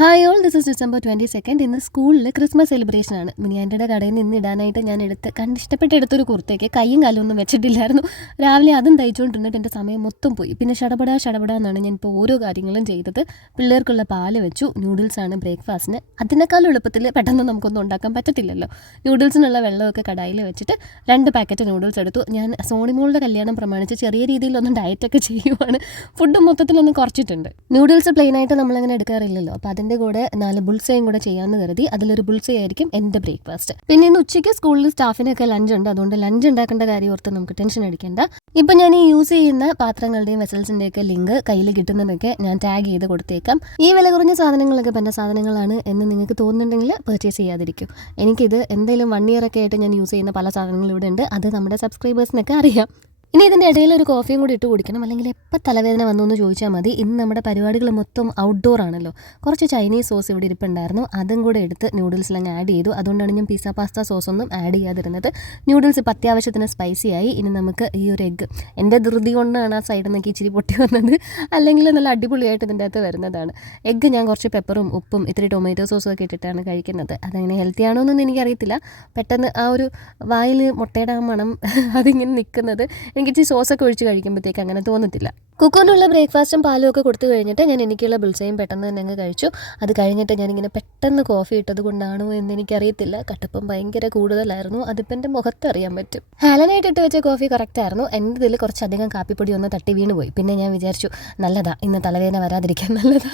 Hi all this is December twenty second ഇന്ന് സ്കൂളിൽ Christmas celebration ആണ്. മിനിയാന്റെ കടയിൽ നിന്ന് ഇടാനായിട്ട് ഞാൻ എടുത്ത് കണ്ട് ഇഷ്ടപ്പെട്ട് എടുത്തൊരു കുർത്തയ്ക്ക് കൈയും കാലും ഒന്നും വെച്ചിട്ടില്ലായിരുന്നു. രാവിലെ അതും തയ്ച്ചുകൊണ്ടിരുന്നിട്ട് എന്റെ സമയം മൊത്തം പോയി. പിന്നെ ഷടപട ഷടപട എന്നാണ് ഞാൻ ഇപ്പോൾ ഓരോ കാര്യങ്ങളും ചെയ്തത്. പിള്ളേർക്കുള്ള പാൽ വെച്ചു നൂഡിൽസാണ് ബ്രേക്ക്ഫാസ്റ്റിന്. അതിനേക്കാൾ എളുപ്പത്തിൽ പെട്ടെന്ന് നമുക്കൊന്നും ഉണ്ടാക്കാൻ പറ്റത്തില്ലല്ലോ. നൂഡിൽസിനുള്ള വെള്ളമൊക്കെ കടായിൽ വെച്ചിട്ട് രണ്ട് പാക്കറ്റ് നൂഡിൽസ് എടുത്തു. ഞാൻ സോണിമോളുടെ കല്യാണം പ്രമാണിച്ച് ചെറിയ രീതിയിലൊന്നും ഡയറ്റൊക്കെ ചെയ്യുവാണ്. ഫുഡ് മൊത്തത്തിലൊന്ന് കുറച്ചിട്ടുണ്ട്. നൂഡിൽസ് പ്ലെയിനായിട്ട് നമ്മളങ്ങനെ എടുക്കാറില്ലല്ലോ. അപ്പോൾ അതിന്റെ കൂടെ നാല് ബുൾസയും കൂടെ ചെയ്യാന്ന് കരുതി അതിലൊരു ബുൾസ ആയിരിക്കും എന്റെ ബ്രേക്ക്ഫാസ്റ്റ് പിന്നെ ഇന്ന് ഉച്ചയ്ക്ക് സ്കൂളിൽ സ്റ്റാഫിനൊക്കെ ലഞ്ച് ഉണ്ട്. അതുകൊണ്ട് ലഞ്ച് ഉണ്ടാക്കേണ്ട കാര്യം ഓർത്ത് നമുക്ക് ടെൻഷൻ അടിക്കേണ്ട. ഇപ്പൊ ഞാൻ ഈ യൂസ് ചെയ്യുന്ന പാത്രങ്ങളുടെയും വെസൽസിന്റെയൊക്കെ ലിങ്ക് കയ്യിൽ കിട്ടുന്നതൊക്കെ ഞാൻ ടാഗ് ചെയ്ത് കൊടുത്തേക്കാം. ഈ വില കുറഞ്ഞ സാധനങ്ങളൊക്കെ എന്റെ സാധനങ്ങളാണ് എന്ന് നിങ്ങൾക്ക് തോന്നുന്നുണ്ടെങ്കിൽ പർച്ചേസ് ചെയ്യാതിരിക്കും. എനിക്കിത് എന്തെങ്കിലും വൺ ഇയർ ഒക്കെ ആയിട്ട് ഞാൻ യൂസ് ചെയ്യുന്ന പല സാധനങ്ങളും ഇവിടെ ഉണ്ട്. അത് നമ്മുടെ സബ്സ്ക്രൈബേഴ്സിനൊക്കെ അറിയാം. ഇനി ഇതിന്റെ ഇടയിൽ ഒരു കോഫിയും കൂടി ഇട്ട് കുടിക്കണം. അല്ലെങ്കിൽ എപ്പോൾ തലവേദന വന്നു എന്ന് ചോദിച്ചാൽ മതി. ഇന്ന് നമ്മുടെ പരിപാടികൾ മൊത്തം ഔട്ട്ഡോർ ആണല്ലോ. കുറച്ച് ചൈനീസ് സോസ് ഇവിടെ ഇരിപ്പുണ്ടായിരുന്നു. അതും കൂടെ എടുത്ത് നൂഡിൽസിലങ്ങ് ആഡ് ചെയ്തു. അതുകൊണ്ടാണ് ഞാൻ പിസ്സ പാസ്ത സോസ് ഒന്നും ആഡ് ചെയ്യാതിരുന്നത്. നൂഡിൽസ് ഇപ്പം അത്യാവശ്യത്തിന് സ്പൈസി ആയി. ഇനി നമുക്ക് ഈ ഒരു എഗ്ഗ് എന്റെ ധൃതി കൊണ്ടാണ് ആ സൈഡിൽ നിന്നൊക്കെ ഇച്ചിരി പൊട്ടി വന്നത്. അല്ലെങ്കിൽ നല്ല അടിപൊളിയായിട്ട് ഇതിന്റെ അകത്ത് വരുന്നതാണ്. എഗ്ഗ് ഞാൻ കുറച്ച് പെപ്പറും ഉപ്പും ഇത്തിരി ടൊമാറ്റോ സോസും ഒക്കെ ഇട്ടിട്ടാണ് കഴിക്കുന്നത്. അതങ്ങനെ ഹെൽത്തി ആണോ എന്നൊന്നും എനിക്കറിയത്തില്ല. പെട്ടെന്ന് ആ ഒരു വായിൽ മുട്ടയുടെ ആ മണം അതിങ്ങനെ നിൽക്കുന്നത് എനിക്ക് ഇച്ചിരി സോസൊക്കെ ഒഴിച്ച് കഴിക്കുമ്പോഴത്തേക്ക് അങ്ങനെ തോന്നത്തില്ല. കുക്കറിനുള്ള ബ്രേക്ക്ഫാസ്റ്റും പാലും ഒക്കെ കൊടുത്തു കഴിഞ്ഞിട്ട് ഞാൻ എനിക്കുള്ള ബിൾസയും പെട്ടെന്ന് തന്നെ അങ്ങ് കഴിച്ചു. അത് കഴിഞ്ഞിട്ട് ഞാനിങ്ങനെ പെട്ടെന്ന് കോഫി ഇട്ടത് കൊണ്ടാണോ എന്ന് എനിക്കറിയത്തില്ല. കട്ടപ്പം ഭയങ്കര കൂടുതലായിരുന്നു. അതിപ്പോൾ എന്റെ മുഖത്ത് അറിയാൻ പറ്റും. ഹാലനായിട്ട് ഇട്ട് വെച്ച കോഫി കറക്റ്റ് ആയിരുന്നു. എന്റെ ഇതിൽ കുറച്ചധികം കാപ്പിപ്പൊടി ഒന്ന് തട്ടി വീണ് പോയി. പിന്നെ ഞാൻ വിചാരിച്ചു നല്ലതാ ഇന്ന് തലവേദന വരാതിരിക്കാൻ നല്ലതാ.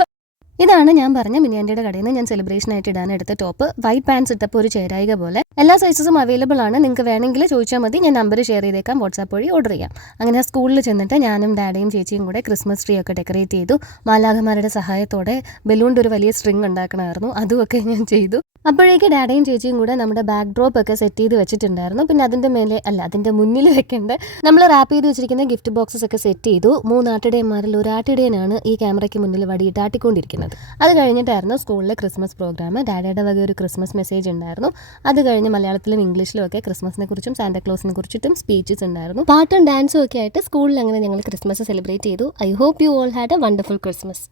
ഇതാണ് ഞാൻ പറഞ്ഞ മിനിയാൻഡിയുടെ കടയിൽ നിന്ന് ഞാൻ സെലിബ്രേഷൻ ആയിട്ട് ഇടാൻ എടുത്ത ടോപ്പ് വൈറ്റ് പാൻസ് ഇട്ടപ്പോൾ ഒരു ചേരായിക പോലെ. എല്ലാ സൈസസും അവൈലബിൾ ആണ്. നിങ്ങൾക്ക് വേണമെങ്കിൽ ചോദിച്ചാൽ മതി. ഞാൻ നമ്പർ ഷെയർ ചെയ്തേക്കാം. വാട്സാപ്പ് വഴി ഓർഡർ ചെയ്യാം. അങ്ങനെ സ്കൂളിൽ ചെന്നിട്ട് ഞാനും ഡാഡിയും ചേച്ചിയും കൂടെ ക്രിസ്മസ് ട്രീ ഒക്കെ ഡെക്കറേറ്റ് ചെയ്തു. മാലാഖമാരുടെ സഹായത്തോടെ ബലൂണിന്റെ ഒരു വലിയ സ്ട്രിങ് ഉണ്ടാക്കണമായിരുന്നു. അതുമൊക്കെ ഞാൻ ചെയ്തു. അപ്പോഴേക്ക് ഡാഡയും ചേച്ചിയും കൂടെ നമ്മുടെ ബാക്ക് ഡ്രോപ്പ് ഒക്കെ സെറ്റ് ചെയ്ത് വെച്ചിട്ടുണ്ടായിരുന്നു. പിന്നെ അതിന്റെ മേലെ അല്ല അതിന്റെ മുന്നിൽ വെക്കേണ്ട. നമ്മൾ റാപ്പ് ചെയ്ത് വെച്ചിരിക്കുന്ന ഗിഫ്റ്റ് ബോക്സസ് ഒക്കെ സെറ്റ് ചെയ്തു. മൂന്നാട്ടിടയന്മാരിൽ ഒരാട്ടിടയനാണ് ഈ ക്യാമറയ്ക്ക് മുന്നിൽ വടിയിട്ട് ആട്ടിക്കൊണ്ടിരിക്കുന്നത് അത് കഴിഞ്ഞിട്ടായിരുന്നു സ്കൂളിലെ ക്രിസ്മസ് പ്രോഗ്രാം ഡാഡയുടെ വക ഒരു ക്രിസ്മസ് മെസ്സേജ് ഉണ്ടായിരുന്നു. അത് കഴിഞ്ഞ് മലയാളത്തിലും ഇംഗ്ലീഷിലും ഒക്കെ ക്രിസ്മസിനെ കുറിച്ചും സാന്താക്ലോസിനെ കുറിച്ചിട്ടും സ്പീച്ചസ് ഉണ്ടായിരുന്നു. പാട്ടും ഡാൻസും ഒക്കെ ആയിട്ട് സ്കൂളിൽ അങ്ങനെ ഞങ്ങൾ ക്രിസ്മസ് സെലിബ്രേറ്റ് ചെയ്തു. I hope you all had a wonderful Christmas